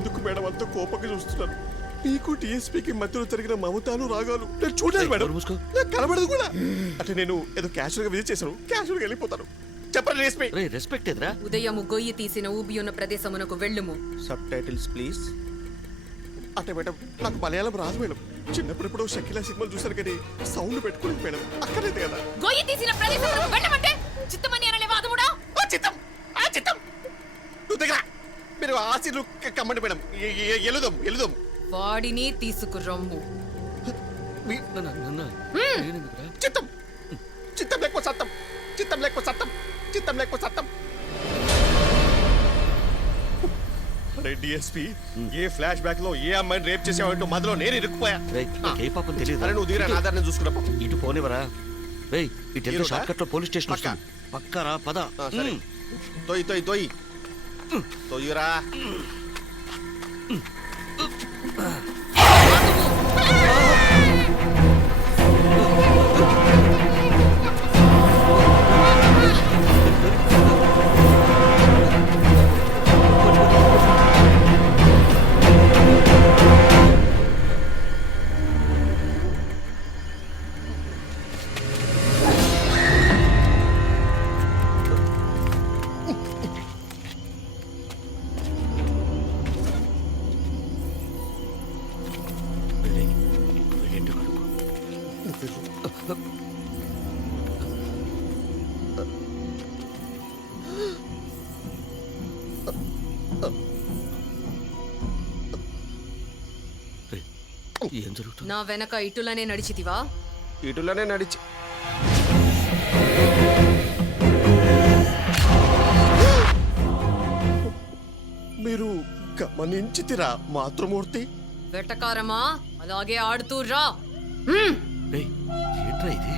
ఎందుకు మేడం అంత కోపంగా చూస్తున్నారు? మీకు టీఎస్పీకి మధ్యలో జరిగిన మమతాను రాగాలు నేను చూడాలి మేడం. నాకు కనబడదు కూడా. అంటే నేను ఏదో క్యాషువల్ గా విజిట్ చేశాను, క్యాషువల్ గా వెళ్ళిపోతాను. చెప్పండి టీఎస్పీ. రెస్పెక్ట్ ఎదురా. ఉదయము గొయ్యి తీసిన ఊబి ఉన్న ప్రదేశమునకు వెళ్ళుము. Subtitles please. అంటే మేడం నాకు మలయాళం రాదు మేడం. చిన్నప్పుడు ఇప్పుడు షకీలా సినిమాలు చూసాను కానీ సౌండ్ పెట్టుకోలేదు మేడం. అక్కర్లేదు కదా. గొయ్యి తీసిన ప్రదేశమునకు వెళ్ళమంటే చిత్తమని అనలేవా అదుముడా? చిత్తం ఆ చిత్తం నువ్వు దగ్గర మీరు ఆశీర్లు కమ్మండి మేడం. ఎలుదాం. వాడిని తీసుకురమ్ము. చిత్తం చిత్తం లేకపోతే సత్తం, చిత్తం లేకపోతే సత్తం, చిత్తం లేకపోతే సత్తం. అరే డిఎస్పీ, ఏ ఫ్లాష్ బ్యాక్ లో ఏ అమ్మాయిని రేప్ చేసావంటూ మధ్యలో నేను ఇరుక్కుపోయా. ఏ పాపం తెలియదు. అరే నువ్వు దిగిరా, నా ఆధారం చూసుకున్నా. ఇటు పోనివరా. ఇటు షార్ట్ కట్ లో పోలీస్ స్టేషన్ వస్తుంది. పక్కరా పద. సరే తొయ్యి తొయ్యిరా. ఏం జరుగుతుంది? నా వెనక ఇటులనే నడిచితివా? ఇటులోనే నడిచి మీరు గమనించితిరా మాతృమూర్తి? వెటకారమా అలాగే ఆడుతూ రా. ఏంట్రా ఇది?